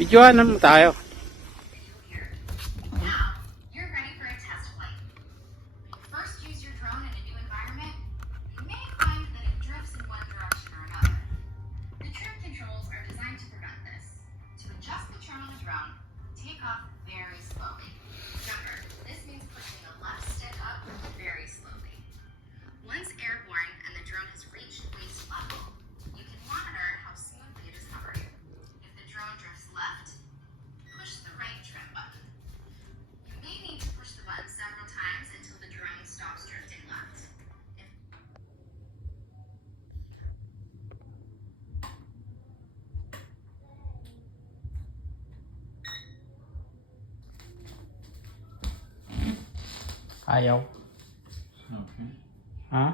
Videoanan mo tayo. Now, you're ready for a test flight. When you first use your drone in a new environment, you may find that it drifts in one direction or another. The trim controls are designed to prevent this. To adjust the trim on the drone, take off very slowly. Remember, this means pushing the left stick up very slowly. Once airborne and the drone has reached waist level, you can monitor how smoothly it is hovering. If the drone drifts left, push the right trim button. You may need to push the button several times until the drone stops drifting left. Ayaw. Okay. Ha?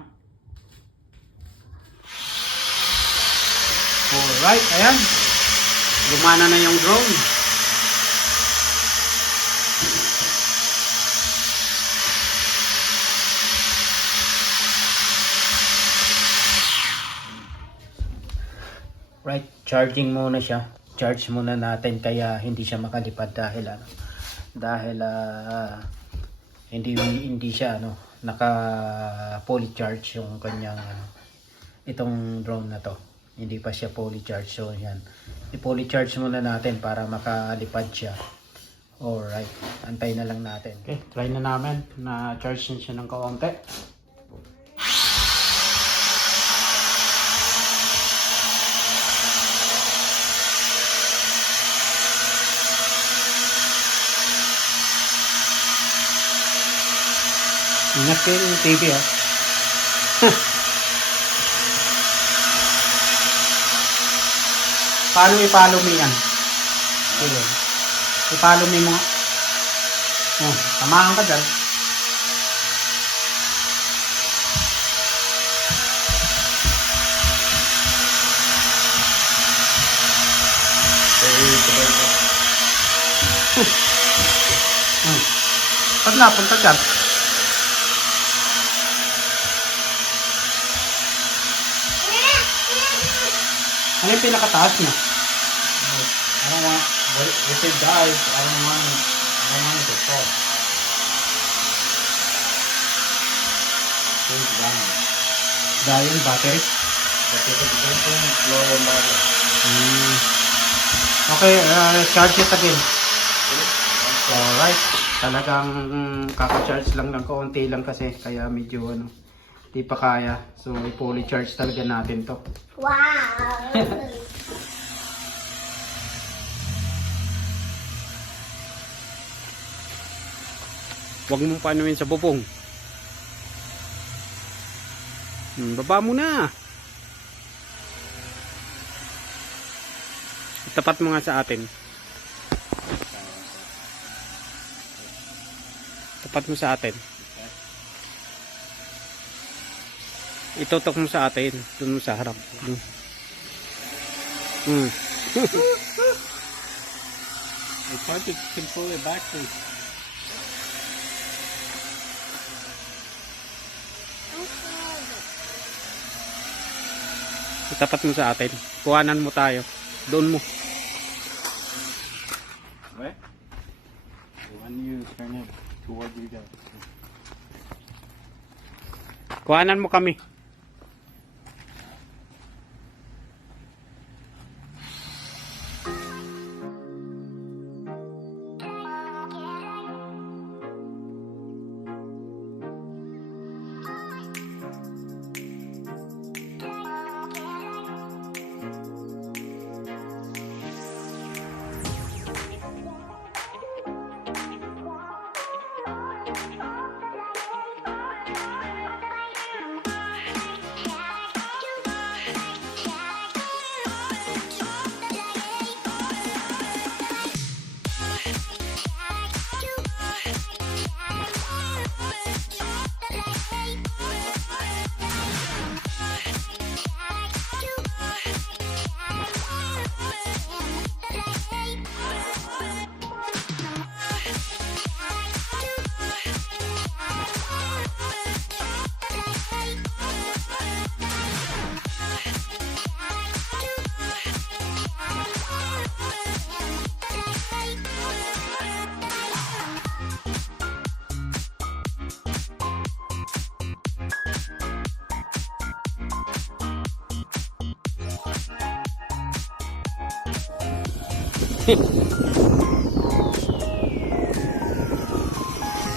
Alright, ayan. Gumana na yung drone. Right, charging muna siya. Charge muna natin kaya hindi siya makalipad dahil hindi siya naka fully charge yung kanyang itong drone na to. Hindi pa siya fully charge, so yan. I-fully charge muna natin para makalipad siya. Alright, antay na lang natin. Okay, try na namin na charge na siya ng kaunti. Ingat kayo yung TV ah. Paano i-follow me yan? Sige. I-follow me mo nga. Oh, tamahan ka dyan. Pag napunta dyan. Ano yung pinakataas niya? I don't want, if it dies, I don't want it to fall. It's down. Dahil battery. But if it's blinking, it's low and battery. Okay, charge it again. Alright. Talagang kaka-charge lang ng kaunti lang kasi kaya medyo di pa kaya. So i-fully charge talaga natin to. Wow! Huwag mong panuin sa bubong. Baba mo na. Tapat mo nga sa atin. Tapat mo sa atin. Itutok mo sa atin. Doon mo sa harap. It's hard to control it backwards. Itapat mo sa atin. Kuhanan mo tayo. Doon mo. Right? When you turn it toward you guys. Kuhanan mo kami.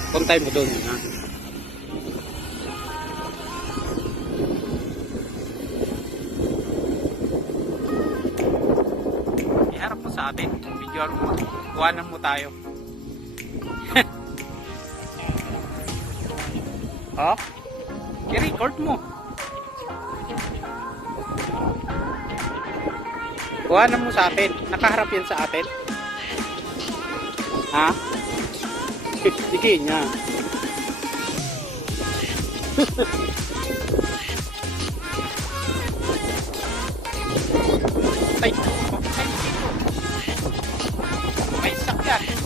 Puntay mo doon, ha? Iharap mo sa atin. Video mo. Kuhanan mo tayo. Ha? I-record mo. Kuhanan mo sa atin. Nakaharap yan sa atin. Ha? Sige niya. Ay, ay, ay, sakyan.